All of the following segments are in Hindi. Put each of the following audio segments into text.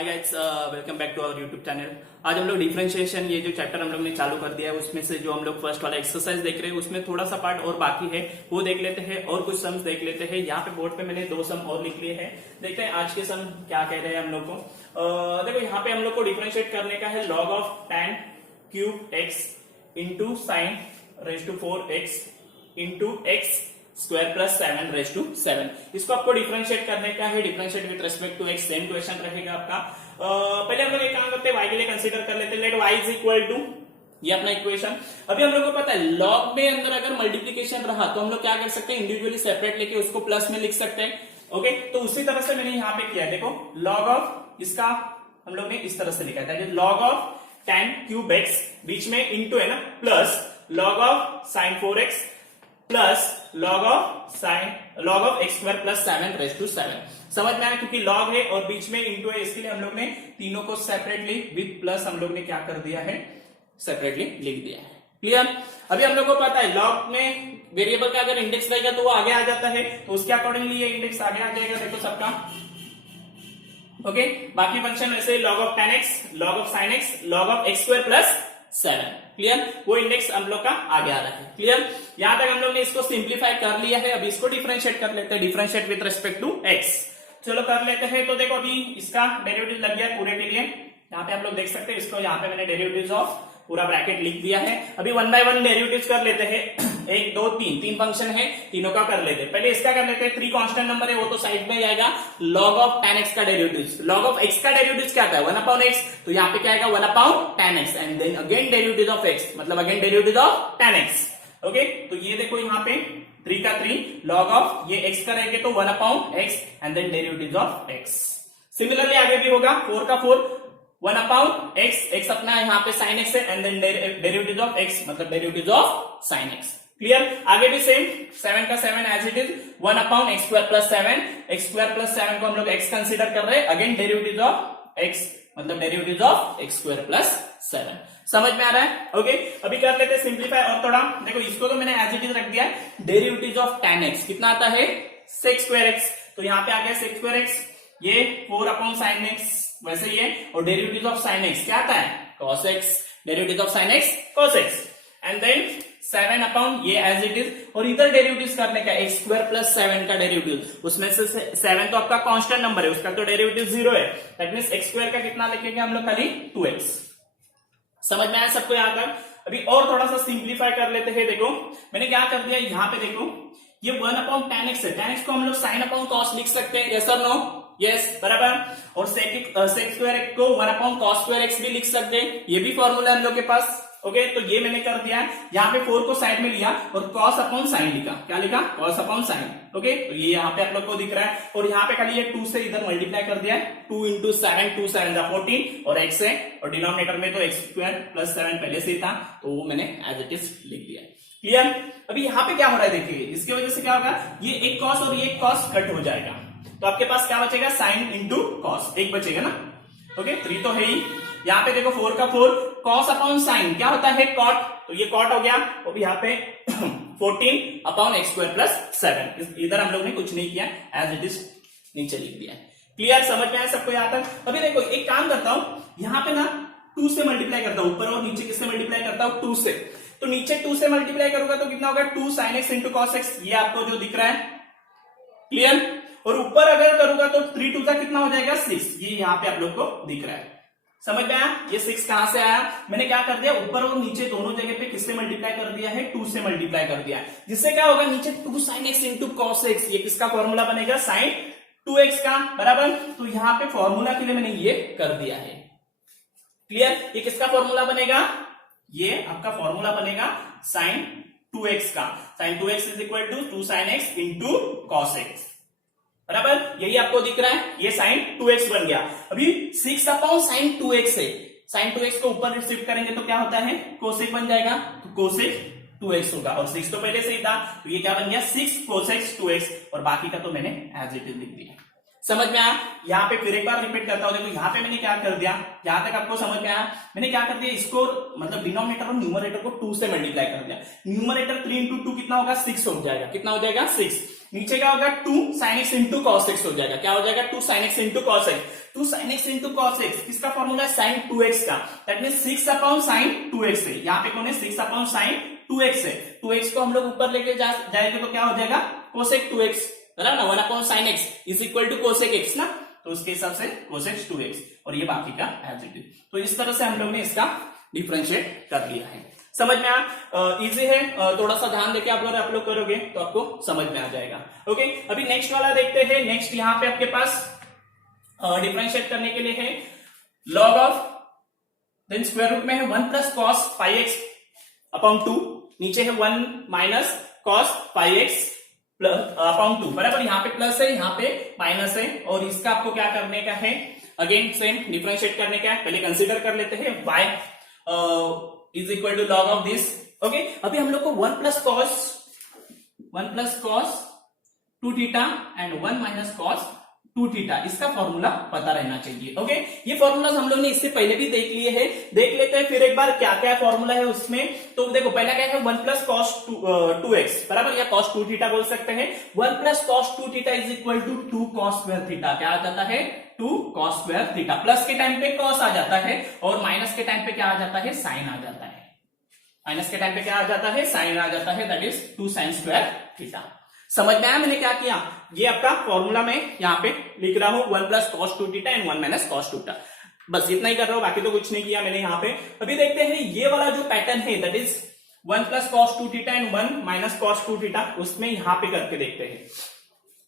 Hi guys, welcome back to our YouTube channel. आज हम लोग डिफरेंशिएशन ये जो चैप्टर हम लोग ने चालू कर दिया है उसमें से जो हम लोग फर्स्ट वाला एक्सरसाइज देख रहे हैं उसमें थोड़ा सा पार्ट और बाकी है, वो देख लेते हैं और कुछ सम्स देख लेते हैं। यहाँ पे बोर्ड पे मैंने 2 सम और लिख लिए हैं। देखते हैं आज के सम क्या कह रहे हैं हम लोग को। देखो यहाँ पे हम लोग को डिफरेंशिएट करने का है log of tan cube x into sine raise to 4x into x square plus 7 raise to 7। इसको आपको डिफरेंशिएट करने का है। Differentiate with respect to x same question रहेगा आपका। पहले हम लोग एक काम करते हैं, y के लिए कंसीडर कर लेते हैं। Let y is equal to ये अपना इक्वेशन। अभी हम लोग को पता है log में अंदर अगर मल्टीप्लीकेशन रहा तो हम लोग क्या कर सकते हैं, इंडिविजुअली सेपरेट लेके उसको प्लस में लिख सकते हैं। ओके, तो उसी तरह से मैंने यहाँ पे किया है। देखो log ऑफ इसका हम लोग ने इस तरह से लिखा था, log of tan cube x बीच में इंटू है ना, plus log of sin 4x plus log of x square plus 7 raise to 7। समझ में आया, क्योंकि log है और बीच में इंटू है, इसके लिए हम लोग ने तीनों को सेपरेटली विद प्लस हम लोग ने क्या कर दिया है, सेपरेटली लिख दिया है। क्लियर। अभी हम लोग को पता है log में वेरिएबल का अगर इंडेक्स रहेगा तो वो आगे आ जाता है, तो उसके अकॉर्डिंगली ये इंडेक्स आगे आ जाएगा। देखो सबका ओके। बाकी फंक्शन ऐसे log of tan x, log of sin x, log of x square plus 7। Clear, वो इंडेक्स हम लोग का आगे आ रहा है। क्लियर, यहां तक हम लोग ने इसको सिंप्लीफाई कर लिया है। अभी इसको डिफरेंशिएट कर लेते हैं, differentiate with respect to x। चलो कर लेते हैं। तो देखो अभी इसका डेरिवेटिव लग गया है पूरे के लिए। यहाँ पे आप लोग देख सकते हैं, इसको यहाँ पे मैंने डेरिवेटिव्स ऑफ पूरा ब्रैकेट लिख दिया है। अभी 1 बाय 1 डेरिवेटिव्स कर लेते हैं। 1 2 3 तीन फंक्शन है, तीनों का कर लेते हैं। पहले इसका कर लेते हैं। 3 कांस्टेंट नंबर है, वो तो साइड में आएगा। log ऑफ tan x का डेरिवेटिव्स, log ऑफ x का डेरिवेटिव्स क्या आता है, 1 अपॉन x। तो यहाँ पे क्या आएगा, 1 upon tan x and then again derivative of x, मतलब again derivative of tan x। Okay, तो ये देखो यहाँ पे 3 का 3 log ऑफ ये x करेंगे तो 1 upon x and then derivative of x। Similarly आगे भी होगा 4 का 4 1 अपॉन x अपना यहाँ पे sin x है and then derivative of x, मतलब derivative of sin x। Clear, आगे भी सेम 7 का 7 as it is 1 upon x square plus 7। x square plus 7 को हम लोग x कंसीडर कर रहे हैं, अगेन डेरिवेटिव ऑफ x, मतलब derivative of x square plus 7। समझ में आ रहा है। ओके, अभी कर लेते हैं सिंप्लीफाई और थोड़ा। देखो इसको तो मैंने एज इट इज रख दिया है। डेरिवेटिव ऑफ tan x कितना आता है, sec स्क्वायर x। तो यहाँ पे आ गया sec स्क्वायर x, ये 4 अपॉन sin x वैसे ही है, और डेरिवेटिव ऑफ sin x क्या आता है, cos x। Derivative of sin x cos x and then 7 upon ये एज इट इज। और इधर डेरिवेटिव्स करने का x स्क्वायर प्लस 7 का डेरिवेटिव, उसमें से 7 तो आपका कांस्टेंट नंबर है, उसका तो डेरिवेटिव 0 है। दैट मींस x स्क्वायर का कितना लिखेंगे हम लोग, खाली 2x। समझ में आया सबको यहाँ तक। अभी और थोड़ा सा सिंप्लीफाई कर लेते हैं। देखो मैंने क्या कर दिया, यहाँ पे देखो ये 1 अपॉन tan x है, tan x को हम लोग sin अपॉन cos लिख सकते हैं, यस और नो, यस बराबर। और sec स्क्वायर को 1 अपॉन cos स्क्वायर x भी लिख सकते हैं, ये भी फॉर्मूला हम लोग के पास। ओके, तो ये मैंने कर दिया। यहाँ पे 4 को साइड में लिया और cos अपॉन sin लिखा। क्या लिखा, cos अपॉन sin। ओके, तो ये यहाँ पे आप लोग को दिख रहा है। और यहाँ पे खाली ये 2 से इधर मल्टीप्लाई कर दिया है, 2 इंटू 7, 2 7 14 और x है, और डिनोमिनेटर में तो x स्क्वायर प्लस 7 पहले से ही था, तो वो मैंने एज इट इज लिख दिया। क्लियर। अभी यहाँ पे क्या हो रहा है देखिए, इसकी वजह से क्या होगा, ये एक cos और ये एक cos कट हो जाएगा, तो आपके पास क्या बचेगा, sin इंटू cos, एक बचेगा ना। ओके, 3 तो है ही। यहाँ पे देखो 4 का 4 cos अपॉन sin क्या होता है, cot, तो ये cot हो गया। और यहाँ पे 14 अपॉन x स्क्वायर प्लस 7, इधर हम लोग ने कुछ नहीं किया, एज इट इज नीचे लिख दिया। क्लियर, समझ में आया सबको यहाँ तक। अभी देखो एक काम करता हूं, यहाँ पे ना 2 से मल्टीप्लाई करता हूं, ऊपर और नीचे किससे मल्टीप्लाई करता हूं, 2 से। तो नीचे 2 से मल्टीप्लाई करूंगा तो कितना होगा, 2 sin x into cos x, ये आपको जो दिख रहा है। क्लियर, और ऊपर अगर करूंगा तो 3 2 का कितना हो जाएगा, 6, ये यहाँ पे आप लोग को दिख रहा है। समझ में आया, ये 6 कहां से आया, मैंने क्या कर दिया, ऊपर और नीचे दोनों जगह पे किससे मल्टीप्लाई कर दिया है, 2 से मल्टीप्लाई कर दिया, जिससे क्या होगा, नीचे 2 sin x into cos x, ये किसका फॉर्मूला बनेगा, sin 2x का, बराबर। तो यहाँ पे फॉर्मूला के लिए मैंने ये कर दिया है। क्लियर, ये किसका फॉर्मूला बनेगा, ये आपका फॉर्मूला बनेगा sin 2x का। sin 2x is equal to 2 sin x into cos x, बराबर। यही आपको दिख रहा है, ये sin 2x बन गया। अभी 6 अपॉन sin 2x है, sin 2x को ऊपर शिफ्ट करेंगे तो क्या होता है, cosec बन जाएगा, तो cosec 2x होगा, और 6 तो पहले से ही था, तो ये क्या बन गया, 6 cosec 2x, और बाकी का तो मैंने एज इट इज लिख दिया। समझ में आया। यहाँ पे फिर एक बार रिपीट करता हूं, देखो यहाँ पे मैंने क्या कर दिया, यहां तक आपको समझ में आया। मैंने क्या कर दिया, इसको मतलब डिनोमिनेटर और न्यूमरेटर को 2 से मल्टीप्लाई कर दिया। न्यूमरेटर 3 इंटू 2 कितना होगा, 6 हो जाएगा। कितना हो जाएगा, 6। नीचे क्या होगा, 2 sin x into cos x हो जाएगा। क्या हो जाएगा, 2 sin x into cos x। Two sine x into cos x, किसका फॉर्मूला है साइन 2x का, that mean 6 upon sine 2x है, यहाँ पे कौन है 6 अपॉन साइन 2x है, 2x को हम लोग ऊपर लेके जाएंगे तो क्या हो जाएगा कोसेक 2x, बराबर ना, 1 upon sine x is equal to cosec x ना, तो उसके हिसाब से कोसेक 2x और ये बाकी का एज इट इज। तो इस तरह से हम लोग ने इसका डिफरेंशिएट कर लिया है। समझ में इजी है, थोड़ा सा ध्यान देके आप लोग करोगे तो आपको समझ में आ जाएगा। ओके, अभी नेक्स्ट वाला देखते हैं। नेक्स्ट यहाँ पे आपके पास डिफरेंशिएट करने के लिए है log of, then square root में है 1 plus cos pi x upon 2, नीचे है 1 minus cos pi x upon 2, बराबर, यहाँ पे प्लस है यहाँ पे माइनस है, और इसका आपको क्या करने का है, अगेन सेम डिफरेंशिएट करने का है। पहले कंसीडर कर लेते हैं y is equal to log of this. Okay, अभी हम लोग को 1 plus cos 2 theta and 1 minus cos 2 theta, इसका फॉर्मूला पता रहना चाहिए। ओके, ये फॉर्मूला हम लोग ने इससे पहले भी देख लिए हैं, देख लेते हैं फिर एक बार क्या क्या फॉर्मूला है उसमें। तो देखो पहला क्या है 1 प्लस कॉस 2x, बराबर, या कॉस 2 थीटा बोल सकते हैं। 1 plus cos 2 theta is equal to 2 cos square theta, क्या आ जाता है 2 कॉस स्क्वायर थीटा। प्लस के टाइम पे कॉस आ जाता है और माइनस के टाइम पे क्या आ जाता है साइन आ जाता है, माइनस के टाइम पे क्या आ जाता है साइन आ जाता है, that is 2 sine square theta. समझ में आया मैंने क्या किया, ये आपका फॉर्मूला में यहाँ पे लिख रहा हूं 1 plus cos 2 theta and 1 minus cos 2 theta, बस इतना ही कर रहा हूं, बाकी तो कुछ नहीं किया मैंने यहाँ पे। अभी देखते हैं ये वाला जो पैटर्न है that is 1 plus cos 2 theta and 1 minus cos 2 theta, उसमें यहाँ पे करके देखते हैं।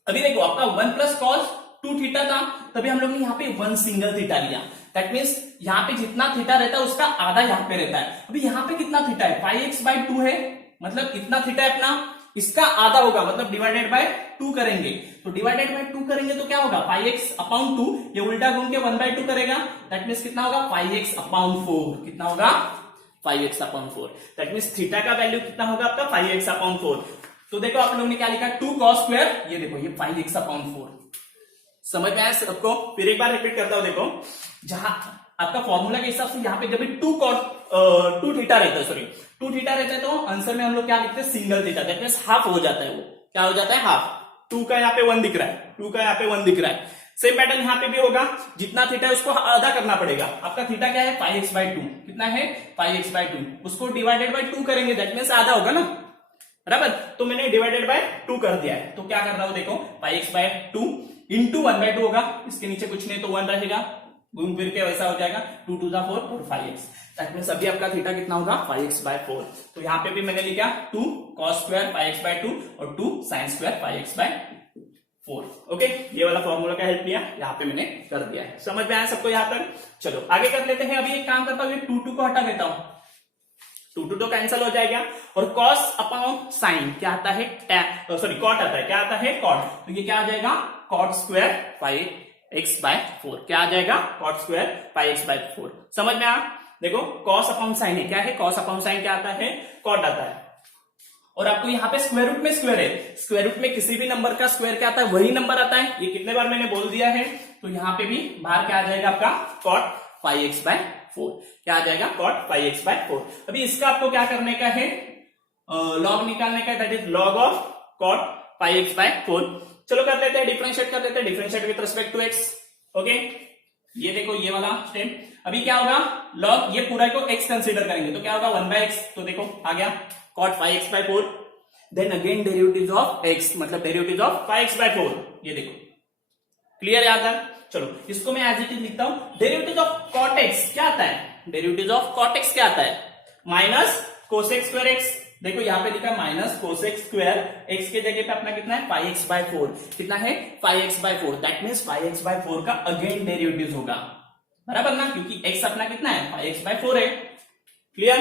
अभी देखो आपका 1 प्लस कॉस 2 थीटा था, तभी हम लोग ने यहाँ पे 1 सिंगल थीटा लिया, दैट मीन्स यहाँ पे जितना थीटा रहता है उसका आधा यहाँ पे रहता है। अभी यहाँ पे कितना थीटा है 5x/2 है, मतलब इतना थीटा है अपना, इसका आधा होगा, मतलब डिवाइडेड बाय 2 करेंगे, तो डिवाइडेड बाय 2 करेंगे तो क्या होगा 5x/2, ये उल्टा घूम के 1/2 करेगा, दैट मीन्स कितना होगा 5x/4, कितना होगा 5x/4, दैट मीन्स थीटा का वैल्यू कितना होगा आपका 5x/4। तो देखो आप लोगों ने क्या लिखा 2 cos स्क्वायर, ये देखो ये 5x/4, समझ में आया सबको। फिर एक बार रिपीट करता हूं, देखो जहां आपका फॉर्मूला के हिसाब से यहाँ पे जब भी 2 थीटा रहता है, सॉरी 2 थीटा रहता है, तो आंसर में हम लोग क्या लिखते हैं single theta, that means half हो जाता है, वो क्या हो जाता है हाफ। 2 का यहाँ पे 1 दिख रहा है, 2 का यहाँ पे 1 दिख रहा है, सेम पैटर्न यहाँ पे भी होगा, जितना थीटा है उसको आधा करना पड़ेगा। आपका थीटा क्या है 5x/2, कितना है 5x/2, उसको डिवाइडेड बाय 2 करेंगे, दैट मींस आधा होगा ना, बराबर, तो मैंने डिवाइडेड बाय 2 कर दिया है। तो क्या कर रहा हूं देखो 5x/2 इंटू 1/2 होगा, इसके नीचे कुछ नहीं तो 1 रहेगा, घूम फिर के वैसा हो जाएगा 2 2 4 और 5x, दैट मींस अभी आपका थीटा कितना होगा 5x/4। तो यहाँ पे भी मैंने लिखा 2 cos स्क्वायर 5x/2 और 2 sin स्क्वायर 5x/4। ओके, ये वाला फॉर्मूला का हेल्प लिया, यहाँ पे मैंने कर दिया है। समझ में आया सबको यहाँ तक? चलो आगे कर लेते हैं। अभी एक काम करता हूँ, 2 को हटा देता हूँ, 2 तो कैंसिल हो जाएगा, और cos अपॉन साइन क्या आता है सॉरी कॉट आता है, क्या आता है कॉट, तो ये क्या आ जाएगा cot स्क्वायर 5x/4, क्या आ जाएगा cot स्क्वायर 5x/4। समझ में आ, देखो cos अपॉन साइन है, क्या है cos अपॉन साइन क्या आता है cot आता है, और आपको यहाँ पे स्क्वायर रूट में स्क्वायर है, स्क्वायर रूट में किसी भी नंबर का स्क्वायर क्या आता है वही नंबर आता है, ये कितने बार मैंने बोल दिया है। तो यहाँ पे भी बाहर क्या आ जाएगा आपका cot 5x/4, क्या आ जाएगा cot 5x/4। अभी इसका आपको क्या करने का है लॉग निकालने का, that is log of cot 5x/4। चलो कर लेते हैं, डिफरेंशिएट कर लेते हैं, differentiate with respect to x। Okay, ये देखो ये वाला स्टेप, अभी क्या होगा लॉग, ये पूरा को x कंसीडर करेंगे तो क्या होगा 1/x, तो देखो आ गया cot 5x/4, then again derivative of x, मतलब डेरिवेटिव ऑफ 5x/4, ये देखो क्लियर याद है। चलो इसको मैं एज इट इज लिखता हूं, डेरिवेटिव ऑफ cot x क्या आता है, डेरिवेटिव ऑफ cot x क्या आता है माइनस cosec स्क्वायर x, देखो यहाँ पे लिखा माइनस cosec स्क्वायर x के जगह पे अपना कितना है 5x/4, कितना है 5x/4, दैट मींस 5x/4 का अगेन डेरिवेटिव होगा, बराबर ना, क्योंकि x अपना कितना है 5x/4 है। क्लियर,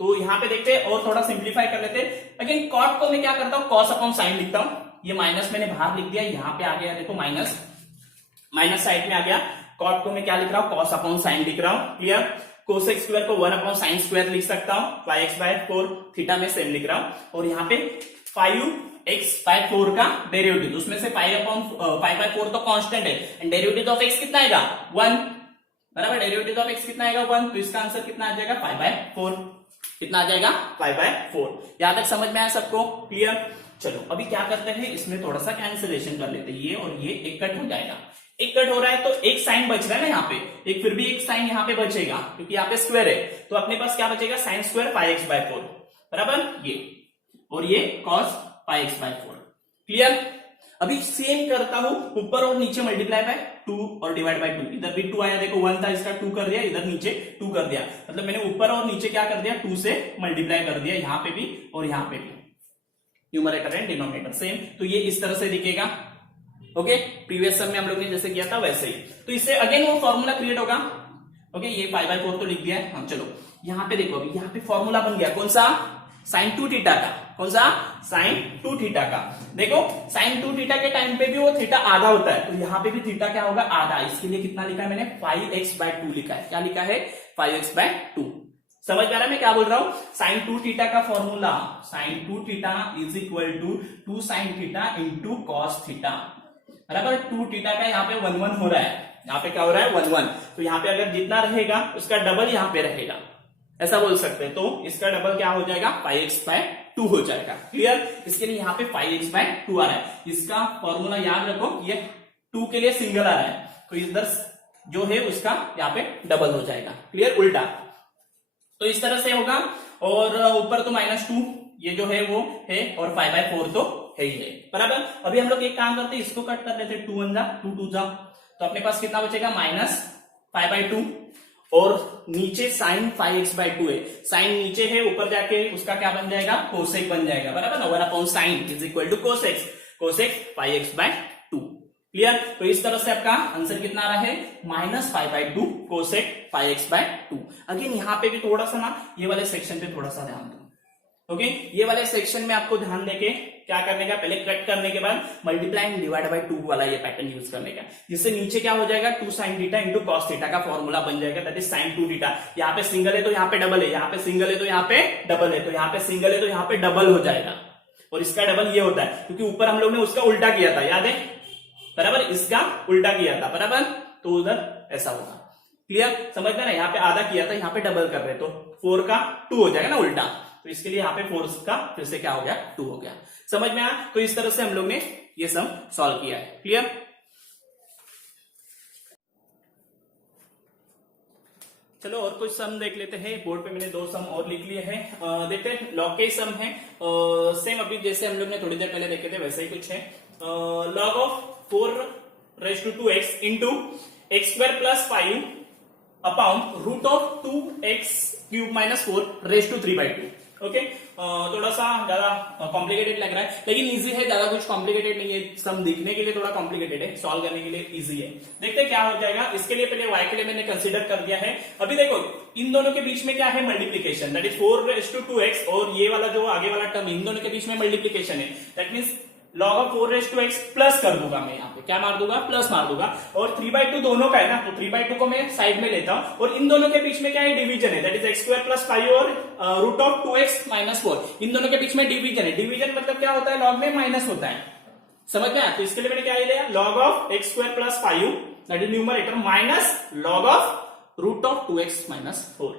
तो यहाँ पे देखते हैं और थोड़ा सिंप्लीफाई कर लेते हैं। अगेन cot को मैं क्या करता हूँ cos अपॉन साइन लिखता हूँ, ये माइनस मैंने बाहर लिख दिया, यहाँ पे आ गया देखो माइनस, माइनस साइड में आ गया, cot को मैं क्या लिख रहा हूँ cos अपॉन साइन लिख रहा हूँ। क्लियर, कोसेक स्क्वायर को 1 अपॉन साइन स्क्वायर लिख सकता हूँ, 5x/4 थीटा में सेम लिख रहा हूँ, और यहाँ पे 5x/4 का डेरिवेटिव, उसमें से 5/4 तो कांस्टेंट है, एंड डेरिवेटिव ऑफ x कितना आएगा 1, बराबर, डेरिवेटिव ऑफ x कितना आएगा 1, तो इसका आंसर कितना आ जाएगा 5/4, कितना आ जाएगा 5/4। यहां तक समझ में आया सबको? क्लियर। चलो अभी क्या करते हैं, इसमें थोड़ा सा कैंसिलेशन कर लेते हैं, ये और ये एक कट हो जाएगा, एक कट हो रहा है तो एक साइन बच रहा है ना यहाँ पे, एक फिर भी एक साइन यहाँ पे बचेगा क्योंकि यहाँ पे स्क्वायर है, तो अपने पास क्या बचेगा, sine square pi x by 4, बराबर ये, और ये cos pi x by 4। Clear. अभी सेम करता हूं, ऊपर और नीचे मल्टीप्लाई बाय 2 और डिवाइड बाय 2, इधर भी 2 आया, देखो 1 था इसका 2 कर दिया, इधर नीचे 2 कर दिया, मतलब मैंने ऊपर और नीचे क्या कर दिया, 2 से मल्टीप्लाई कर दिया, यहां पे भी और यहां पे भी, न्यूमरेटर एंड डिनोमिनेटर सेम, तो ये इस तरह से दिखेगा। ओके, प्रीवियस सम में हम लोग ने जैसे किया था वैसे ही, तो इससे अगेन वो फॉर्मूला क्रिएट होगा। ओके, ये 5/4 तो लिख दिया है। हाँ चलो, यहां पे देखो, अभी यहां पे फॉर्मूला बन गया, कौन सा, साइन 2 थीटा का, कौन सा, साइन 2 थीटा का। देखो साइन 2 थीटा के टाइम पे भी वो थीटा आधा होता है, तो यहां पे भी थीटा क्या होगा, आधा। इसके लिए कितना लिखा है मैंने, 5x/2 लिखा है। क्या लिखा है, 5x/2। समझ में आ रहा है मैं क्या बोल रहा हूं, साइन 2 थीटा का formula, sine 2 theta is equal to 2 sine theta into cos theta, बराबर। 2 थीटा का यहाँ पे 1 हो रहा है, यहाँ पे क्या हो रहा है, 1, तो यहाँ पे अगर जितना रहेगा उसका डबल यहाँ पे रहेगा, ऐसा बोल सकते हैं। तो इसका डबल क्या हो जाएगा, 5x/2 हो जाएगा। क्लियर। इसके लिए यहाँ पे 5x/2 आ रहा है, इसका फॉर्मूला याद रखो, ये 2 के लिए सिंगल आ रहा है, तो इधर जो है उसका यहाँ पे डबल हो जाएगा। क्लियर, उल्टा। तो इस तरह से होगा, और ऊपर तो -2 ये जो है वो है, और 5/4 तो है ही है, बराबर। अभी हम लोग एक काम करते हैं, इसको कट कर लेते हैं, 2 1 जा 2 2 जा, तो अपने पास कितना बचेगा, -5/2, और नीचे साइन 5x/2 है, साइन नीचे है, ऊपर जाके उसका क्या बन जाएगा, कोसेक बन जाएगा, बराबर ना, 1/sin is equal to cosec, cosec 5x/2। Clear. तो इस तरह से आपका आंसर कितना आ रहा है, -5/2 कोसेक 5x/2। अगेन यहाँ पे भी थोड़ा सा ना, ये वाले सेक्शन पे थोड़ा सा ध्यान दो। ओके, ये वाले सेक्शन में आपको ध्यान देके क्या करने का, पहले कट करने के बाद मल्टीप्लाई डिवाइड बाय 2 वाला ये पैटर्न यूज करने का, जिससे नीचे क्या हो जाएगा, 2 sine theta into cos theta का फॉर्मूला बन जाएगा, दैट इज साइन 2 थीटा। यहाँ पे सिंगल है तो यहाँ पे डबल है, यहाँ पे सिंगल है तो यहाँ पे डबल है, तो यहाँ पे सिंगल है तो यहाँ पे डबल हो जाएगा, और इसका डबल ये होता है क्योंकि ऊपर हम लोग ने उसका उल्टा किया था, याद है, बराबर, इसका उल्टा किया था, बराबर, तो उधर ऐसा होगा। क्लियर, समझ में ना, यहाँ पे आधा किया था, यहाँ पे डबल कर रहे, तो 4 का 2 हो जाएगा ना उल्टा, तो इसके लिए यहाँ पे 4 का फिर से क्या हो गया, 2 हो गया। समझ में आया। तो इस तरह से हम लोग ने ये सम सॉल्व किया है। क्लियर। चलो और कुछ सम देख लेते हैं, बोर्ड पे मैंने 2 सम और लिख लिए हैं, देखते हैं। लॉग के सम है, सेम अभी जैसे हम लोग ने थोड़ी देर पहले देखे थे वैसे ही कुछ है। Log of 4⁻²2x into x² + 5 upon root of 2x³ - 4⁻³ okay. थोड़ा सा ज्यादा कॉम्प्लिकेटेड लग रहा है, लेकिन इजी है, ज्यादा कुछ कॉम्प्लिकेटेड नहीं है। सम दिखने के लिए थोड़ा कॉम्प्लिकेटेड है, सॉल्व करने के लिए इजी है। देखते हैं क्या हो जाएगा। इसके लिए पहले y के लिए मैंने कंसीडर कर दिया है। अभी देखो इन दोनों के बीच में क्या है, मल्टीप्लीकेशन, दैट इज 4⁻²2x, और ये वाला जो आगे वाला टर्म, इन दोनों के बीच में मल्टीप्लीकेशन है, that means log of 4⁻² plus कर दूंगा मैं, यहाँ पे क्या मार दूंगा, प्लस मार दूंगा, और 3/2 दोनों का है ना, तो 3/2 को मैं साइड में लेता हूं, और इन दोनों के बीच में क्या है, डिवीजन है, दैट इज x² + 5 और रूट ऑफ 2x - 4, इन दोनों के बीच में डिवीजन है। डिवीजन मतलब क्या होता है, लॉग में माइनस होता है, समझ में आया। तो इसके लिए मैंने क्या लिया, log of x² + 5 that is numerator minus log of root of 2x - 4।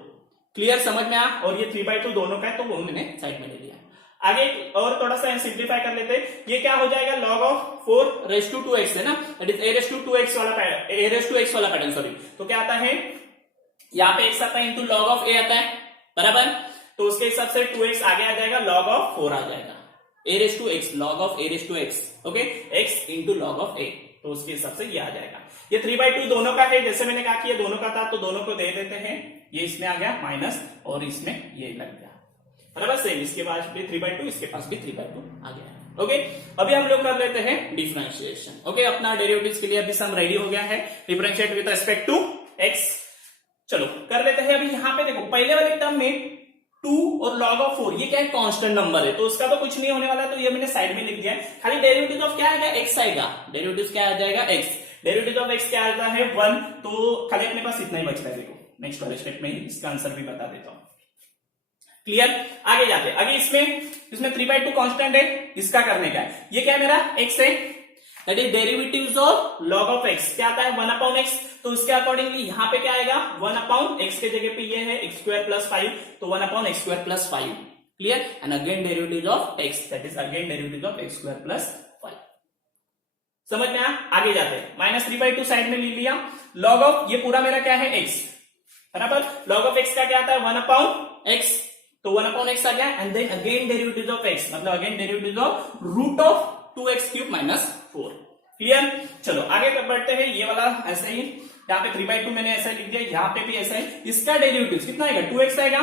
Clear, समझ में आया। और ये 3/2 दोनों का है, तो वो मैंने साइड में ले लिया। आगे और थोड़ा सा सिंप्लीफाई कर लेते हैं। ये क्या हो जाएगा, log ऑफ 4⁻²2x है ना, दैट इज a⁻2x वाला पैटर्न, सॉरी। तो क्या आता है, यहाँ पे x आता है इंटू log ऑफ a आता है, बराबर। तो उसके हिसाब से 2x आगे आ जाएगा, log ऑफ 4 आ जाएगा, a⁻x log of a⁻x, okay, x into log of a, तो उसके हिसाब से ये आ जाएगा। ये 3/2 दोनों का है, जैसे मैंने कहा कि ये दोनों का था, तो दोनों को दे देते हैं, ये इसमें आ गया माइनस, और इसमें ये लग गया, बराबर। सेम इसके पास भी 3/2, इसके पास भी 3/2 आ गया। ओके, अभी हम लोग कर लेते हैं डिफरेंशिएशन। ओके, अपना डेरिवेटिव्स के लिए अभी सम रेडी हो गया है, differentiate with respect to x। चलो कर लेते हैं। अभी यहाँ पे देखो, पहले वाले टर्म में 2 और log ऑफ 4, ये क्या है, कांस्टेंट नंबर है, तो उसका तो कुछ नहीं होने वाला, तो ये मैंने साइड में लिख दिया है। खाली डेरिवेटिव ऑफ क्या आएगा, x आएगा, डेरिवेटिव क्या आ जाएगा, x, डेरिवेटिव ऑफ x क्या आता है, 1, तो खाली अपने पास इतना ही बचता है। देखो नेक्स्ट वाले स्टेप में ही इसका आंसर भी बता देता हूं। क्लियर, आगे जाते हैं। आगे इसमें 3/2 कांस्टेंट है, इसका करने का है। ये क्या है मेरा, x है, that is derivatives of log of x, क्या आता है, 1/x, तो उसके अकॉर्डिंगली यहाँ पे क्या आएगा, 1/x के जगह पे ये है x² + 5, तो 1/x² + 5। Clear, and again derivative of x, that is again derivative of x² + 5। समझ में आया? आगे जाते हैं, -3/2 साइड में ले लिया, लॉग ऑफ ये पूरा मेरा क्या है x, बराबर लॉग ऑफ x का क्या आता है 1/x, तो 1/x आ गया, and then again derivative of x, मतलब again derivative of root of 2x³ - 4। Clear? चलो आगे बढ़ते हैं, ये वाला ऐसा ही, यहाँ पे 3/2 मैंने ऐसा लिख दिया, यहाँ पे भी ऐसा है, इसका डेरिवेटिव कितना आएगा 2x आएगा,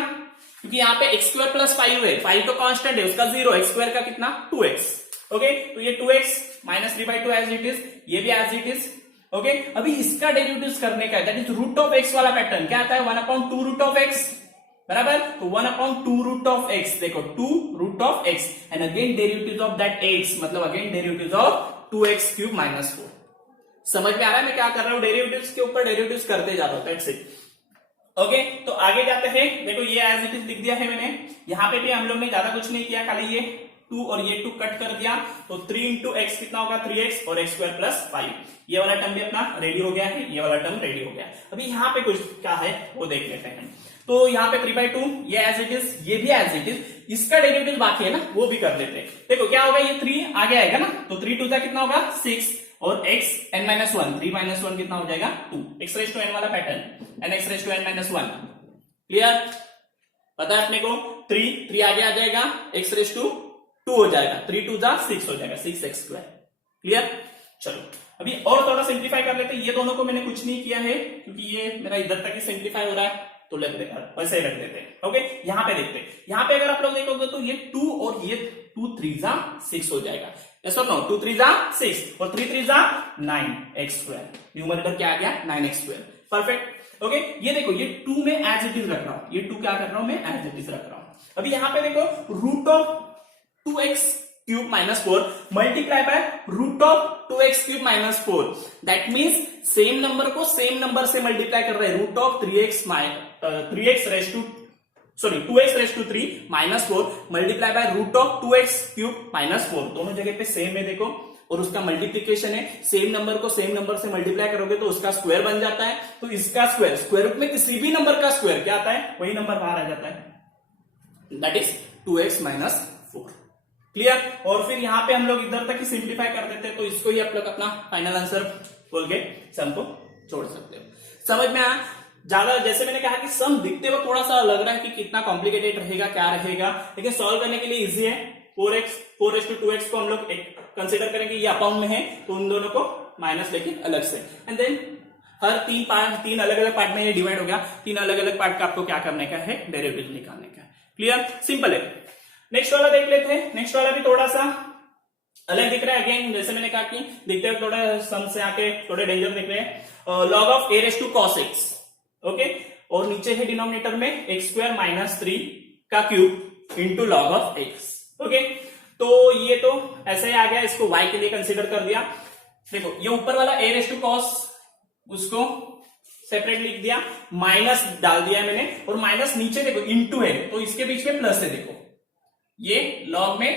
क्योंकि यहाँ पे x² + 5 है, 5 तो कांस्टेंट है, उसका 0, x² का कितना 2x। ओके, तो ये 2x -3/2 एज इट इज, ये भी एज इट इज। ओके, अभी इसका डेरिवेटिव करने का है, that is root of x वाला पैटर्न क्या आता है 1/2 रूट ऑफ x, बराबर, तो 1/2 रूट ऑफ x, देखो 2 root of x and again derivative of that x, मतलब अगेन डेरिवेटिव ऑफ 2x³ - 4। समझ में आ रहा है मैं क्या कर रहा हूं, डेरिवेटिव्स के ऊपर डेरिवेटिव्स करते जा रहा हूं, दैट्स इट। ओके, तो आगे जाते हैं, देखो ये एज इट इज लिख दिया है मैंने, यहां पे भी हम लोग ने ज्यादा कुछ नहीं किया, खाली ये 2 और ये 2 कट कर दिया, तो 3 × x कितना होगा 3x और x² + 5, ये वाला टर्म भी अपना रेडी हो गया है, ये वाला टर्म रेडी हो गया। अभी यहाँ पे कुछ क्या है वो देख लेते हैं, तो यहाँ पे 3/2 ये एज इट इज, ये भी एज इट इज, इसका डेरिवेटिव बाकी है ना, वो भी कर लेते हैं। देखो क्या होगा, ये 3 आगे आएगा ना, तो 3 × 2 कितना होगा 6 और x n - 1, 3 - 1 कितना हो जाएगा 2, x⁻n वाला पैटर्न, n x⁻n - 1। क्लियर? पता है अपने को, 3 आगे आ जाएगा, x⁻2 हो जाएगा, 3 × 2 = 6 हो जाएगा, 6x²। क्लियर? चलो अभी और थोड़ा सिंप्लीफाई कर लेते हैं, ये दोनों को मैंने कुछ नहीं किया है, क्योंकि ये मेरा इधर तक ही सिंप्लीफाई हो रहा है, तो लग देगा वैसे ही रख देते हैं। ओके, यहाँ पे देखते हैं, यहाँ पे अगर आप लोग देखोगे तो ये 2 और ये 2 3 = 6 हो जाएगा, यस और नो, 2 3 = 6 और 3 3 = 9x², न्यूमरेटर क्या आ गया 9x², परफेक्ट। ओके, ये देखो ये 2 में एज इट इज रख रहा हूं, ये 2 क्या कर रहा हूं मैं एज इट इज रख रहा हूं। अभी यहाँ पे देखो root of 2x³ - 4 multiply by root of 2x³ - 4, that means same number को सेम नंबर से मल्टीप्लाई कर रहे हैं, root of 2x - 3 - 4 multiply by root of 2x³ - 4, दोनों जगह पे सेम है देखो, और उसका मल्टीप्लीकेशन है, सेम नंबर को सेम नंबर से मल्टीप्लाई करोगे तो उसका स्क्वायर बन जाता है, तो इसका स्क्वायर रूट में किसी भी नंबर का स्क्वायर क्या आता है, वही नंबर बाहर आ जाता है, दैट इज 2x - 4। क्लियर? और फिर यहाँ पे हम लोग इधर तक ही सिंप्लीफाई कर देते हैं, तो इसको ही आप लोग अपना फाइनल आंसर बोल के सम को छोड़ सकते हो। समझ में आया? ज्यादा जैसे मैंने कहा कि सम दिखते हुए थोड़ा सा लग रहा है कि कितना कॉम्प्लिकेटेड रहेगा, क्या रहेगा, लेकिन सॉल्व करने के लिए इजी है। 4x को हम लोग कंसिडर करेंगे, ये अपाउंड में है, तो उन दोनों को माइनस लेके अलग से, एंड देन हर 3 अलग अलग पार्ट में ये डिवाइड हो गया, 3 अलग अलग पार्ट का आपको क्या करने का है, डेरिवेटिव निकालने का है। क्लियर? सिंपल है। नेक्स्ट वाला देख लेते हैं, नेक्स्ट वाला भी थोड़ा सा अलग दिख रहा है, अगेन जैसे मैंने कहा कि दिखते हुए थोड़ा सम से आके थोड़े डेंजर दिख रहे हैं। Log of a⁻cos x, okay, और नीचे है डिनोमिनेटर में x² - 3 का cube into log of x। Okay, तो ये तो ऐसे ही आ गया, इसको y के लिए कंसीडर कर दिया। देखो ये ऊपर वाला a⁻cos उसको सेपरेट लिख दिया, माइनस डाल दिया मैंने, और माइनस नीचे देखो इंटू है, तो इसके बीच में प्लस है, देखो ये लॉग में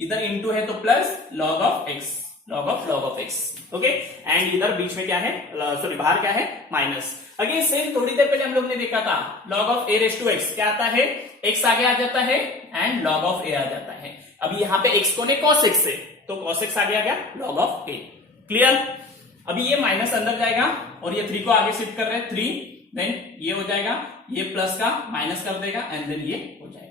इधर इंटू है तो plus log of x, log of x। Okay, and इधर बीच में क्या है, सॉरी बाहर क्या है, माइनस। अगेन सेम थोड़ी देर पहले हम लोग ने देखा था, लॉग ऑफ a⁻x क्या आता है, x आगे आ जाता है एंड लॉग ऑफ a आ जाता है। अभी यहाँ पे x को ने cos x से, तो cos x आगे आ गया लॉग ऑफ a। क्लियर? अभी ये माइनस अंदर जाएगा और ये 3 को आगे शिफ्ट कर रहे हैं, 3 देन ये हो जाएगा, ये प्लस का माइनस कर देगा एंड देन ये हो जाएगा।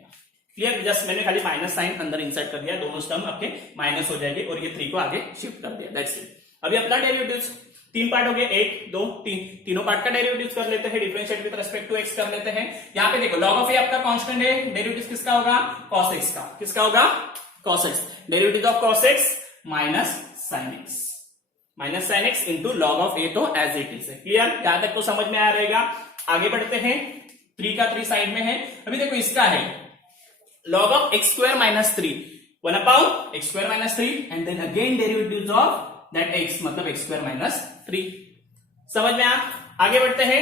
क्लियर? जस्ट मैंने खाली माइनस साइन अंदर इंसर्ट कर दिया, दोनों टर्म आपके माइनस हो जाएंगे और ये 3 को आगे शिफ्ट कर दिया, दैट्स इट। अभी अपना डेरिवेटिव्स 3 पार्ट हो गए, 1 2 3, तीनों पार्ट का डेरिवेटिव्स कर लेते हैं, differentiate with respect to x कर लेते हैं। यहाँ पे देखो लॉग ऑफ a आपका कांस्टेंट है, डेरिवेटिव किसका होगा, cos x का, किसका होगा cos x, derivative of cos x minus sin x into log of a, तो एज इट इज है। क्लियर? यहां तक तो समझ में आया रहेगा। आगे बढ़ते हैं, 3 का 3 साइड में है। अभी देखो इसका है log of x² - 3, 1 x² - 3 and then again derivative of that x, मतलब x² - 3। समझ में आगे बढ़ते हैं,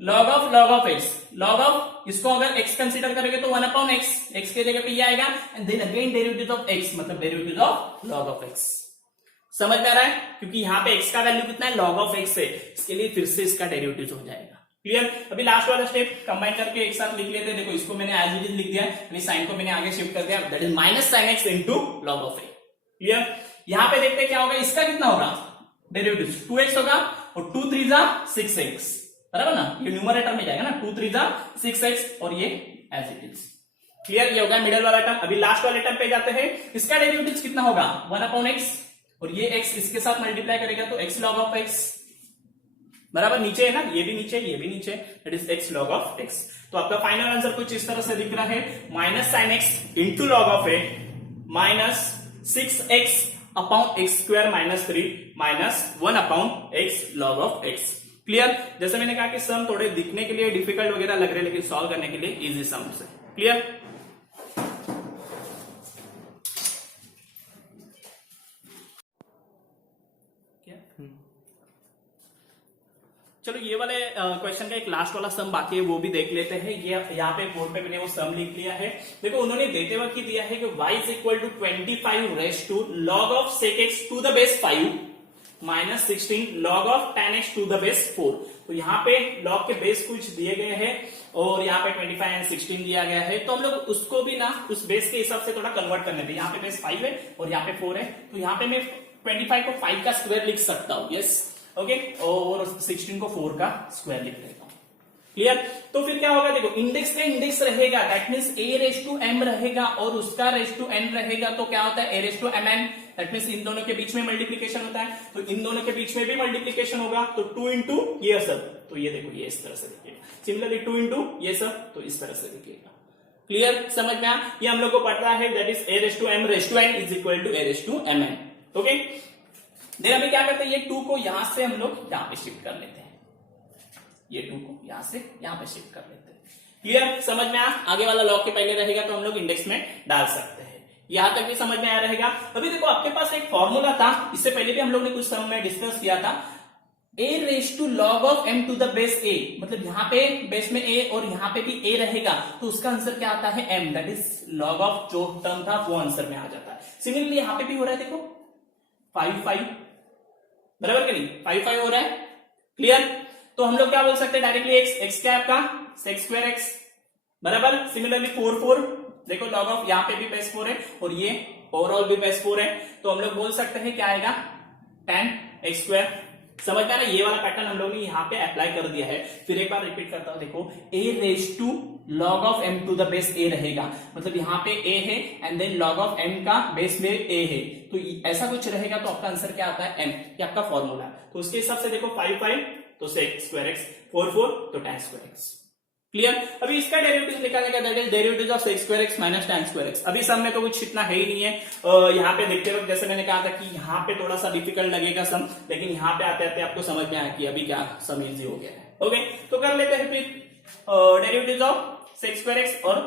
log of x, log of इसको अगर x कंसीडर करेंगे तो 1/x, x के जगह पे ये आएगा and then again derivative of x, मतलब derivative of log of x। समझ में आ रहा है? क्योंकि यहाँ पे x का वैल्यू कितना है, log ऑफ x है, इसके लिए फिर से इसका डेरिवेटिव हो जाएगा। क्लियर? अभी लास्ट वाला स्टेप कंबाइन करके एक साथ लिख लेते हैं। देखो इसको मैंने एज इट इज लिख दिया, यानी साइन को मैंने आगे शिफ्ट कर दिया, that is -sin x into log of a। Clear? यहाँ पे देखते हैं क्या होगा, इसका कितना होगा, डेरिवेटिव 2x होगा और 2 3 जा 6x, बराबर ना, ये न्यूमरेटर में जाएगा ना, 2 3 जा 6x और ये एज इट इज। क्लियर, ये होगा मिडिल वाला टर्म। अभी लास्ट वाले टर्म पे जाते हैं, इसका डेरिवेटिव कितना होगा 1/x और ये x इसके साथ मल्टीप्लाई करेगा तो x log of x, बराबर, नीचे है ना, ये भी नीचे ये भी नीचे, that is x log of x। तो आपका फाइनल आंसर कुछ इस तरह से दिख रहा है, minus sine x into log of a minus 6x upon x square minus 3 minus 1 upon x log of x। Clear, जैसे मैंने कहा कि सम थोड़े दिखने के लिए डिफिकल्ट वगैरह लग रहे हैं, लेकिन सॉल्व करने के लिए इजी सम है। क्लियर, चलो ये वाले क्वेश्चन का एक लास्ट वाला सम बाकी है, वो भी देख लेते हैं। ये यहाँ पे बोर्ड पे मैंने वो सम लिख लिया है। देखो उन्होंने देते वक्त ही दिया है कि y is equal to 25 raise to log of sec x to the base 5 minus 16 log of tan x to the base 4। तो यहाँ पे लॉग के बेस कुछ दिए गए हैं और यहाँ पे 25 एंड 16 दिया गया है, तो हम लोग उसको भी ना उस बेस के हिसाब से थोड़ा कन्वर्ट करने थे। यहाँ पे बेस 5 है और यहाँ पे 4 है, तो यहाँ पे मैं 25 को 5 का स्क्वायर लिख सकता हूँ, यस ओके, और 16 को 4 का स्क्वायर लिख लेता हूं। क्लियर, तो फिर क्या होगा, देखो इंडेक्स का इंडेक्स रहेगा, that means a raise to m रहेगा और उसका रेस टू n रहेगा, तो क्या होता है a raise to mn, that means इन दोनों के बीच में मल्टीप्लीकेशन होता है, तो इन दोनों के बीच में भी मल्टीप्लीकेशन होगा, तो 2 इंटू ये सब, तो ये देखो ये इस तरह से दिखेगा, सिमिलरली 2 इंटू ये सब, तो इस तरह से दिखेगा। क्लियर, समझ में आया, ये हम लोग को पता है, that is a raise to m raise to n is equal to a raise to mn। Okay, then अभी क्या करते हैं, ये 2 को यहां से हम लोग यहां पे शिफ्ट कर लेते हैं, ये 2 को यहां से यहां पे शिफ्ट कर लेते हैं। क्लियर, समझ में आया, आगे वाला लॉग के पहले रहेगा तो हम लोग इंडेक्स में डाल सकते हैं, यहां तक भी समझ में आया रहेगा। अभी देखो आपके पास एक फॉर्मूला था, इससे पहले भी हम लोग ने कुछ सम में डिस्कस किया था, a raise to log of m to the base a, मतलब यहाँ पे बेस में a और यहाँ पे भी a रहेगा, तो उसका आंसर क्या आता है m, that is log of जो टर्म था वो आंसर में आ जाता है। सिमिलरली यहाँ पे भी हो रहा है, देखो 5 5, बराबर कि नहीं, 5 5 हो रहा है। क्लियर, तो हम लोग क्या बोल सकते हैं डायरेक्टली, x क्या है आपका sec स्क्वायर x, बराबर, सिमिलरली 4 4, देखो लॉग ऑफ यहाँ पे भी बेस 4 है और ये ओवरऑल भी बेस 4 है, तो हम लोग बोल सकते हैं क्या आएगा tan x स्क्वायर। समझ में आ रहा है, ये वाला पैटर्न हम लोग ने यहाँ पे अप्लाई कर दिया है। फिर एक बार रिपीट करता हूं, देखो a raise to log of m to the base a रहेगा, मतलब यहाँ पे a है and then log of m का बेस में a है, तो ऐसा कुछ रहेगा, तो आपका आंसर क्या आता है m, ये आपका फॉर्मूला। तो उसके हिसाब से देखो 5 5 तो sec स्क्वायर x, 4 4 तो tan स्क्वायर x। क्लियर, अभी इसका डेरिवेटिव निकालने का, that is derivative of sec square x minus tan square x। अभी सम में तो कुछ इतना है ही नहीं है, यहाँ पे देखते वक्त जैसे मैंने कहा था कि यहाँ पे थोड़ा सा डिफिकल्ट लगेगा सम, लेकिन यहाँ पे आते आते आपको समझ में आया कि अभी क्या सम इजी हो गया है। ओके, तो कर लेते हैं फिर derivative of sec square x और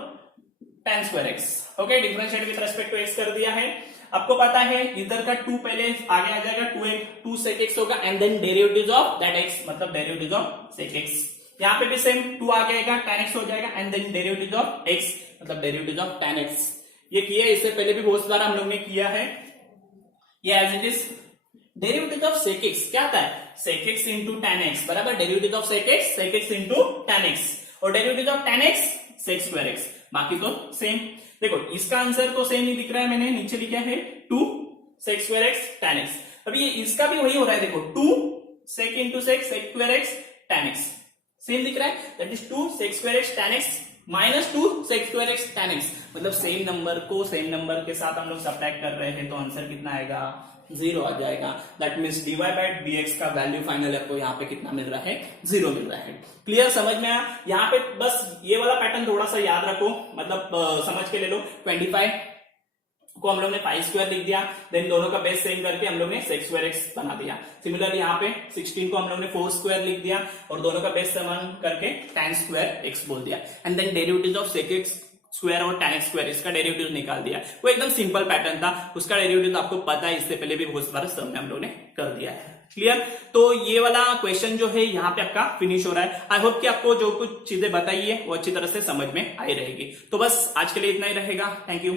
tan square x। Okay, differentiate with respect to x कर दिया है। आपको पता है इधर का 2 पहले आगे आ जाएगा, 2 sec x होगा and then derivative of that x, मतलब डेरिवेटिव ऑफ sec x। यहाँ पे भी सेम 2 आ जाएगा, tan x हो जाएगा and then derivative of x, मतलब डेरिवेटिव ऑफ tan x। ये किया, इससे पहले भी बहुत बार हम लोग ने किया है। ये as it is derivative of sec x क्या आता है, sec x into tan x, बराबर, derivative of sec x into tan x, और derivative of tan x sec square x, बाकी तो सेम। देखो इसका आंसर तो सेम ही दिख रहा है, मैंने नीचे लिखा है 2 sec square x tan x। अभी ये इसका भी वही हो रहा है, देखो 2 sec into sec square x tan x, same दिख रहा है, that is 2 sec square x tan x minus 2 sec square x tan x, मतलब सेम नंबर को सेम नंबर के साथ हम लोग सब्ट्रैक्ट कर रहे हैं, तो आंसर कितना आएगा 0 आ जाएगा। That means dy by dx का वैल्यू फाइनल आपको यहाँ पे कितना मिल रहा है, 0 मिल रहा है। क्लियर, समझ में आया, यहाँ पे बस ये वाला पैटर्न थोड़ा सा याद रखो, मतलब समझ के ले लो। 25 को हम लोग ने 5 स्क्वायर लिख दिया, देन दोनों का बेस सेम करके हम लोग ने sec स्क्वायर x बना दिया। सिमिलरली यहाँ पे 16 को हम लोग ने 4 स्क्वायर लिख दिया और दोनों का बेस समान करके tan स्क्वायर x बोल दिया and then derivative of sec x square और tan स्क्वायर, इसका डेरिवेटिव निकाल दिया। वो एकदम सिंपल पैटर्न था, उसका डेरिवेटिव आपको पता है, इससे पहले भी बहुत बार सम में हम लोग ने कर दिया है। क्लियर, तो ये वाला क्वेश्चन जो है यहाँ पे आपका फिनिश हो रहा है। आई होप कि आपको जो कुछ चीजें बताई है वो अच्छी तरह से समझ में आई रहेगी। तो बस आज के लिए इतना ही रहेगा, थैंक यू।